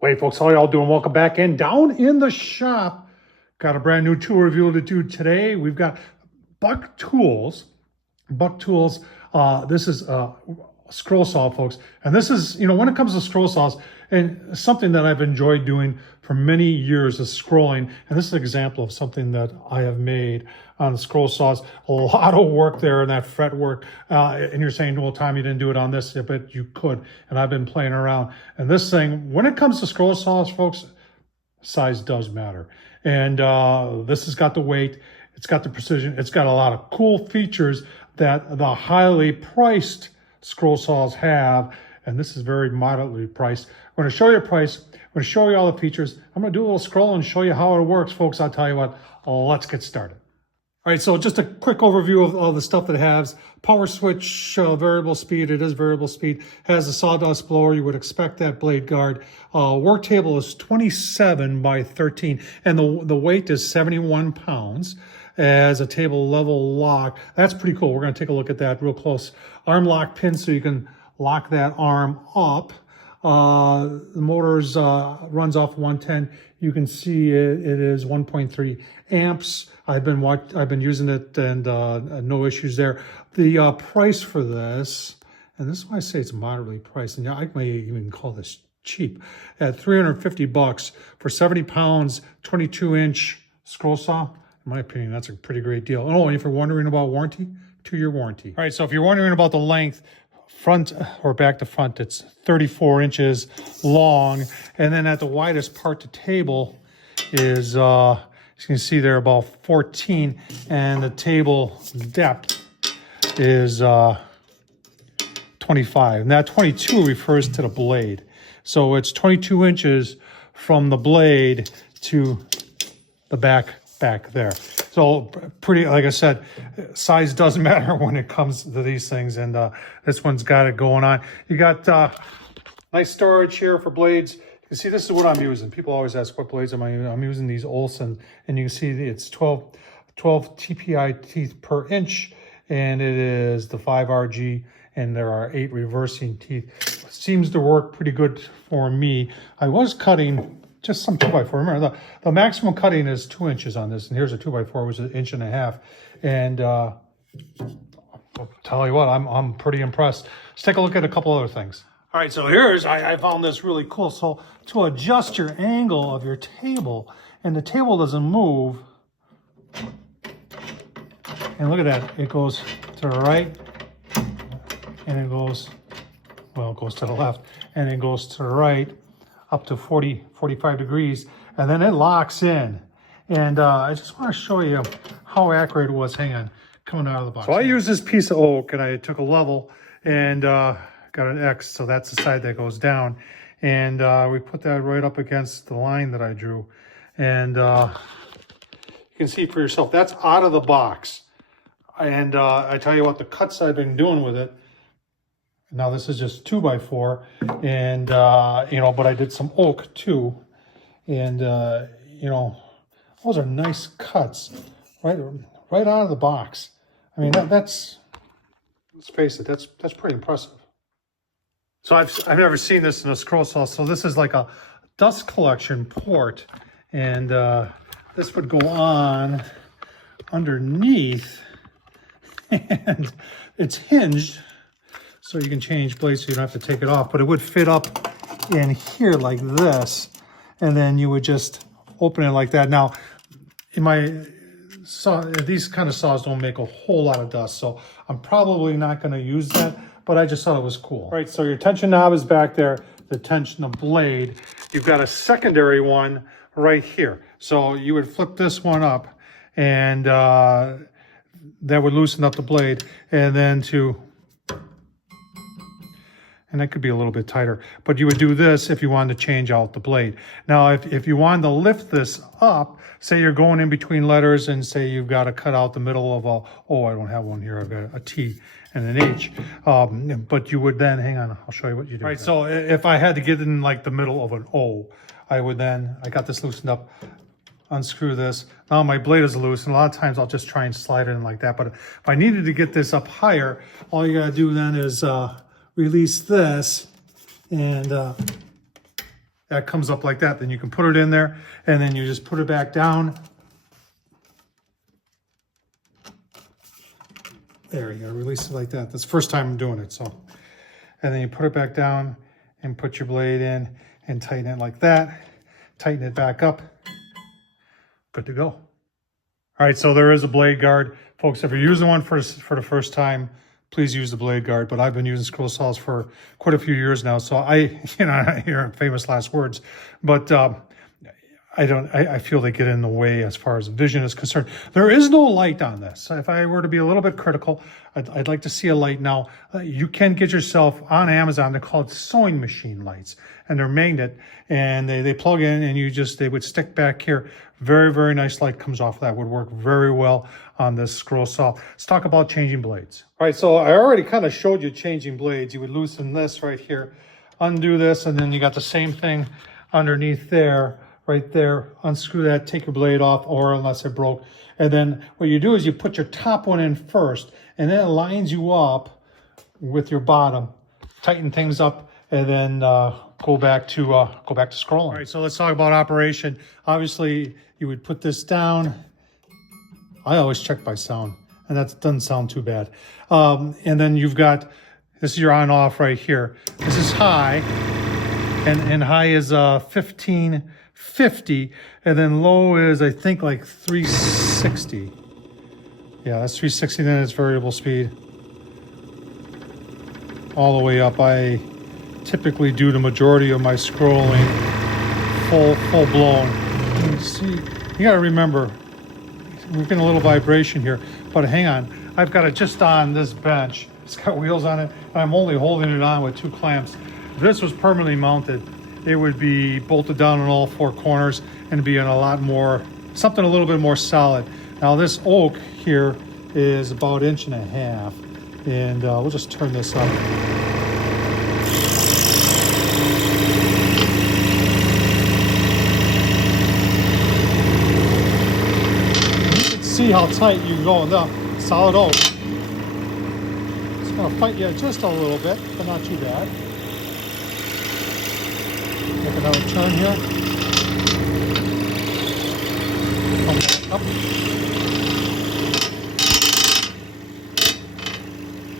Hey folks, how y'all doing? Welcome back in. Down in the shop, got a brand new tool review to do today. We've got BuckTools. BuckTools, this is a scroll saw, folks. And this is, when it comes to scroll saws, and something that I've enjoyed doing for many years is scrolling. And this is an example of something that I have made on the scroll saws. A lot of work there in that fret work. And you're saying, well, Tom, you didn't do it on this, but you could. And I've been playing around. And this thing, when it comes to scroll saws, folks, size does matter. And this has got the weight. It's got the precision. It's got a lot of cool features that the highly priced scroll saws have. And this is very moderately priced. I'm going to show you a price. I'm going to show you all the features. I'm going to do a little scroll and show you how it works, folks. I'll tell you what, let's get started. All right, so just a quick overview of all the stuff that it has. Power switch, variable speed. It is variable speed. Has a sawdust blower. You would expect that blade guard. Work table is 27 by 13, and the weight is 71 pounds. As a table level lock. That's pretty cool. We're going to take a look at that real close. Arm lock pin, so you can lock that arm up. The motors runs off 110. You can see it is 1.3 amps. I've been using it, and no issues there. The price for this, and this is why I say it's moderately priced, and I may even call this cheap, at $350 for 70 pounds, 22-inch scroll saw. In my opinion, that's a pretty great deal. Oh, and if you're wondering about warranty, 2-year warranty. All right, so if you're wondering about the length, front or back to front, it's 34 inches long. And then at the widest part, the table is, as you can see there, about 14. And the table depth is 25. And that 22 refers to the blade. So it's 22 inches from the blade to the back there. So pretty, like I said, size doesn't matter when it comes to these things, and this one's got it going on. You got nice storage here for blades. You can see this is what I'm using. People always ask what blades am I using. I'm using these Olsen, and you can see it's 12 TPI teeth per inch, and it is the 5RG, and there are 8 reversing teeth. It seems to work pretty good for me. I was cutting just some 2x4. Remember, the maximum cutting is 2 inches on this, and here's a 2x4, which is 1.5 inches. And I'll tell you what, I'm pretty impressed. Let's take a look at a couple other things. All right, so I found this really cool. So to adjust your angle of your table, and the table doesn't move, and look at that, it goes to the right, and it goes, well, it goes to the left, and it goes to the right, up to 45 degrees, and then it locks in. And I just want to show you how accurate it was. Hang on, coming out of the box. So I used this piece of oak, and I took a level and got an X, so that's the side that goes down. And we put that right up against the line that I drew. And you can see for yourself, that's out of the box. And I tell you what, the cuts I've been doing with it, now this is just 2x4, and but I did some oak too, and those are nice cuts, right out of the box. I mean, that's, let's face it, that's pretty impressive. So I've never seen this in a scroll saw. So this is like a dust collection port, and this would go on underneath, and it's hinged. So you can change blades so you don't have to take it off, but it would fit up in here like this, and then you would just open it like that. Now, in my saw, these kind of saws don't make a whole lot of dust, so I'm probably not going to use that, but I just thought it was cool. All right, so your tension knob is back there, the tension of blade. You've got a secondary one right here. So you would flip this one up, and that would loosen up the blade, and then and that could be a little bit tighter, but you would do this if you wanted to change out the blade. Now, if you wanted to lift this up, say you're going in between letters and say you've got to cut out the middle of I don't have one here, I've got a T and an H, but you would then, hang on, I'll show you what you do. All right, so if I had to get in like the middle of an O, I got this loosened up, unscrew this. Now my blade is loose, and a lot of times I'll just try and slide it in like that, but if I needed to get this up higher, all you gotta do then is release this, and that comes up like that. Then you can put it in there, and then you just put it back down. There, you gotta release it like that. That's the first time I'm doing it, so. And then you put it back down and put your blade in and tighten it like that. Tighten it back up. Good to go. All right, so there is a blade guard. Folks, if you're using one for the first time, please use the blade guard. But I've been using scroll saws for quite a few years now, so I hear famous last words, but I feel they get in the way as far as vision is concerned. There is no light on this. If I were to be a little bit critical, I'd like to see a light. Now, you can get yourself on Amazon, they're called sewing machine lights, and they're magnet, and they plug in, and they would stick back here. Very, very nice light comes off that. Would work very well on this scroll saw. Let's talk about changing blades. All right, so I already kind of showed you changing blades. You would loosen this right here, undo this, and then you got the same thing underneath there. Right there, unscrew that, take your blade off, or unless it broke. And then what you do is you put your top one in first, and then it lines you up with your bottom. Tighten things up, and then go back to scrolling. All right, so let's talk about operation. Obviously, you would put this down. I always check by sound, and that doesn't sound too bad. And then you've got, this is your on-off right here. This is high, and high is 1550, and then low is, I think, like 360. Yeah, that's 360, then it's variable speed. All the way up. I typically do the majority of my scrolling full blown. See, you gotta remember, we're getting a little vibration here, but hang on. I've got it just on this bench. It's got wheels on it, and I'm only holding it on with 2 clamps. If this was permanently mounted, it would be bolted down on all 4 corners and be in a lot more, something a little bit more solid. Now this oak here is about 1.5 inches, and we'll just turn this up. You can see how tight you can go in the solid oak. It's gonna fight you just a little bit, but not too bad. Make another turn here. Come back up.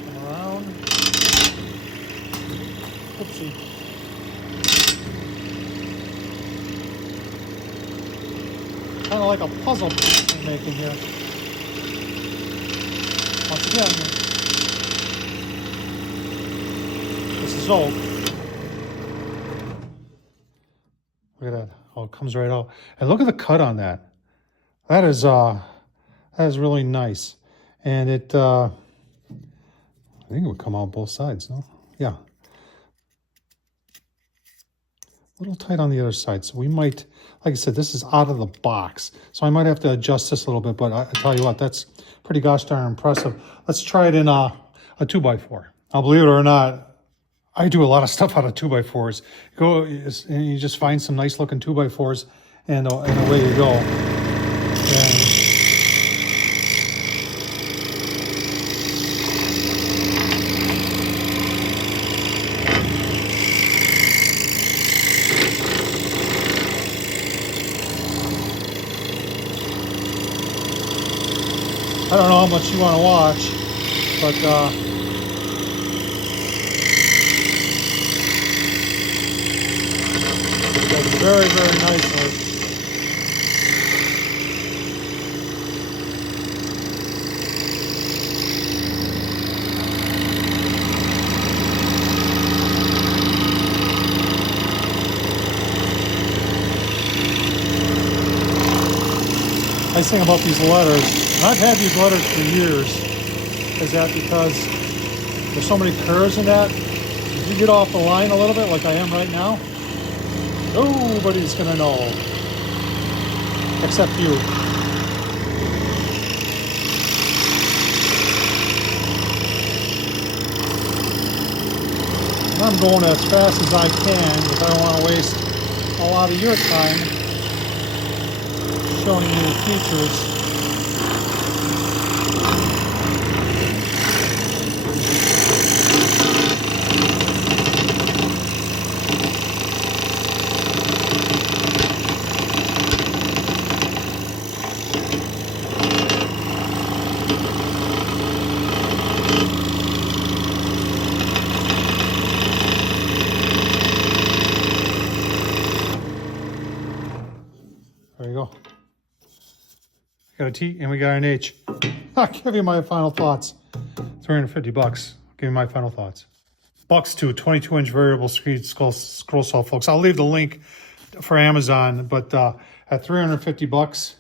Come around. Oopsie. Kind of like a puzzle piece we're making here. Once again, this is oak. Look at that. Oh, it comes right out. And look at the cut on that. That is really nice. And it, I think it would come out both sides, no? Yeah. A little tight on the other side. So we might, like I said, this is out of the box. So I might have to adjust this a little bit, but I tell you what, that's pretty gosh darn impressive. Let's try it in a 2x4. Now, believe it or not, I do a lot of stuff out of 2x4s. Go and you just find some nice looking 2x4s, and away you go. And I don't know how much you want to watch, but very, very nicely. Nice thing about these letters, and I've had these letters for years, is that because there's so many curves in that, if you get off the line a little bit like I am right now, nobody's gonna know, except you. And I'm going as fast as I can because I don't want to waste a lot of your time showing you the features. There you go. We got a T and we got an H. I'll give you my final thoughts. $350. Give you my final thoughts. BuckTool 22-inch variable speed scroll saw, folks. I'll leave the link for Amazon, but at $350,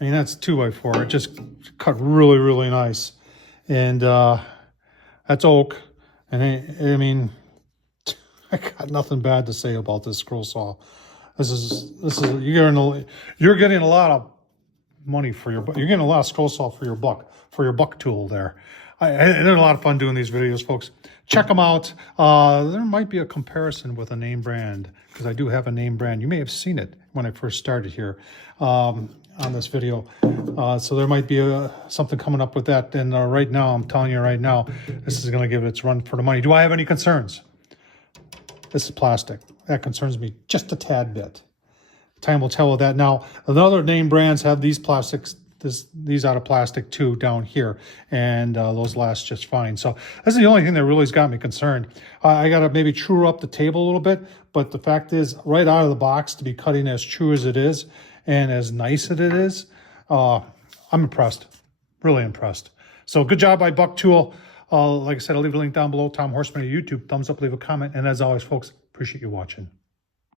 I mean, that's 2x4. It just cut really, really nice. And that's oak. And I mean, I got nothing bad to say about this scroll saw. This is you're getting a lot of money for you're getting a lot of scroll saw for your BuckTool there. They're a lot of fun doing these videos, folks. Check them out. There might be a comparison with a name brand, because I do have a name brand. You may have seen it when I first started here on this video. So there might be something coming up with that. And right now, I'm telling you right now, this is going to give it its run for the money. Do I have any concerns? This is plastic. That concerns me just a tad bit. Time will tell with that. Now, other name brands have these plastics, these out of plastic too down here, and those last just fine. So this is the only thing that really has got me concerned. I got to maybe true up the table a little bit, but the fact is, right out of the box, to be cutting as true as it is and as nice as it is, I'm impressed, really impressed. So good job by BuckTool. Like I said, I'll leave a link down below. Tom Horsman on YouTube. Thumbs up, leave a comment. And as always, folks, appreciate you watching.